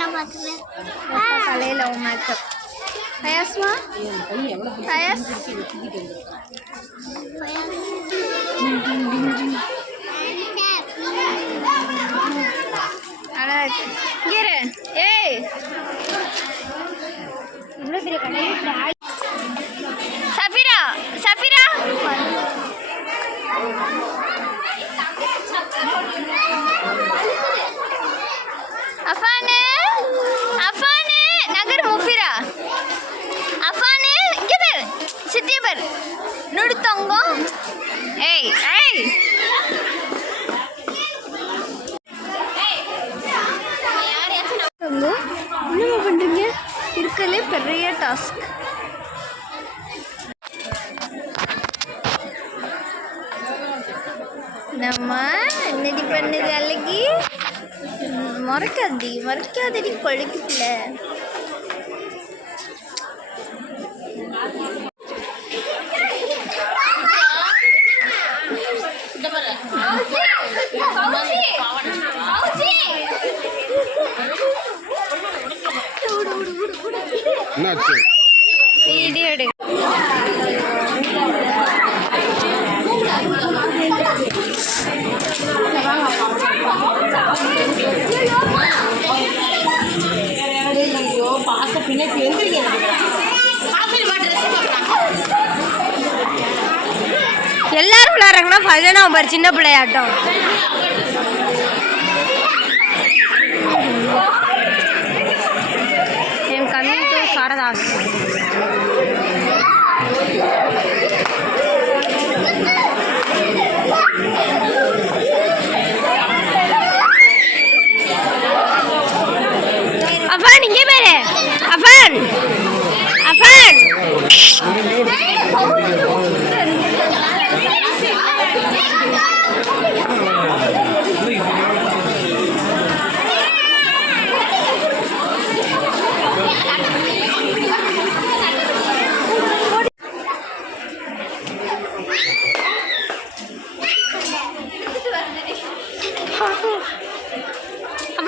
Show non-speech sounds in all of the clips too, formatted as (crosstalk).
கண்டிஷனை பார்த்துக்கிறேன் தலையில் மேக்கப் ஹயாஸ்மா ஹயாஸ் அழகா இருக்கு ஏய் இவ்வளோ பெரிய கடை சஃபிரா சஃபிரா அஃபானு அஃபானு நகர் முஃபிரா அஃபானு இங்கே பேர் சித்திய பேர் நுடுத்தவங்க ஏய் ஏய் என்னம்மா பண்ணுறீங்க இருக்கலே பெரிய டாஸ்க் நம்ம என்னடி பண்ணுது அழகி? மறக்காதடி மறக்காதடி கொழுக்குல என்னாச்சு? வீடியோ எடு எல்லாரும் விளையாடுறாங்கன்னா பாரு சின்ன பிள்ளையாட்டம். 看到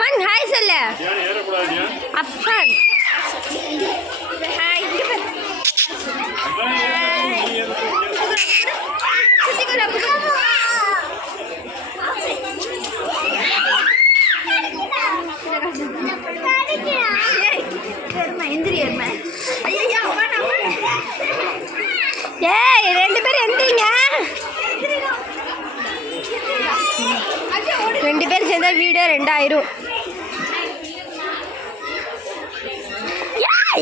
அஃபான் ஹாய் சொல்லு அஃபான் ஹாய் பாரு. ஏய், ரெண்டு பேரும் எந்திரிங்க. ரெண்டு பேரும் சேர்ந்தா வீடியோ ரெண்டாயிரம்.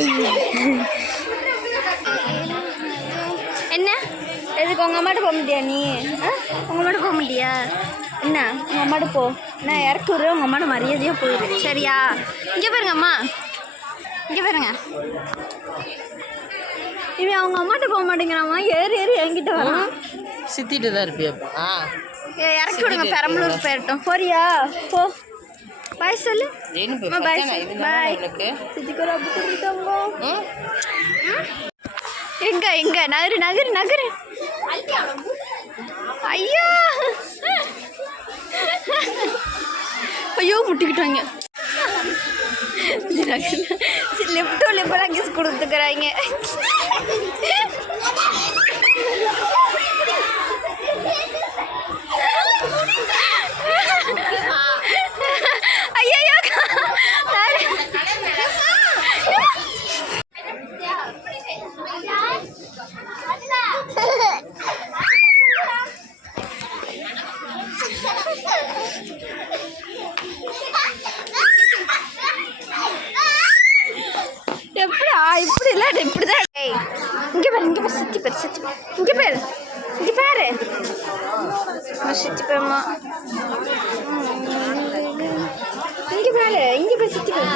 (laughs) என்ன? எதுக்கு உங்கள் அம்மாட்ட போக முடியா நீ? உங்கள் அம்மாட்ட போக முடியா என்ன? உங்கள் அம்மாட்ட போ. நான் இறக்கி விட்றேன் உங்கள் அம்மாட்ட மரியாதையாக போயிடு சரியா? இங்கே பாருங்க அம்மா. இங்கே பாருங்க. இவன் அவங்க அம்மாட்ட போக மாட்டேங்கிறாமா? ஏறி ஏறி என்கிட்ட வரான் சித்திட்டு தான் இருப்பியாப்பா. இறக்கி விடுங்க பெரம்பலூர் போயிட்டோம் போறியா? போ. பாய் சொல்லு. போய் ரப்பு கொடுத்தாங்க ம்? எங்க எங்க? நகரு நகரு நகரு. ஐயோ. ஐயோ முட்டிக்கிட்டாங்க. லெஃப்டோ லெஃப்டெல்லாம் கிஸ் கொடுத்துக்கிறாங்க ஐயோ எப்படா இப்படி இல்லை இப்படிதான் ஏய் இங்கே பாரு இங்கே பாரு சுற்றி பாரு சுற்றி பாரு. இங்க பாரு இங்கே பாரு. சுற்றி பாருமா இங்கே பாரு இங்கே பாரு சுற்றி பாரு.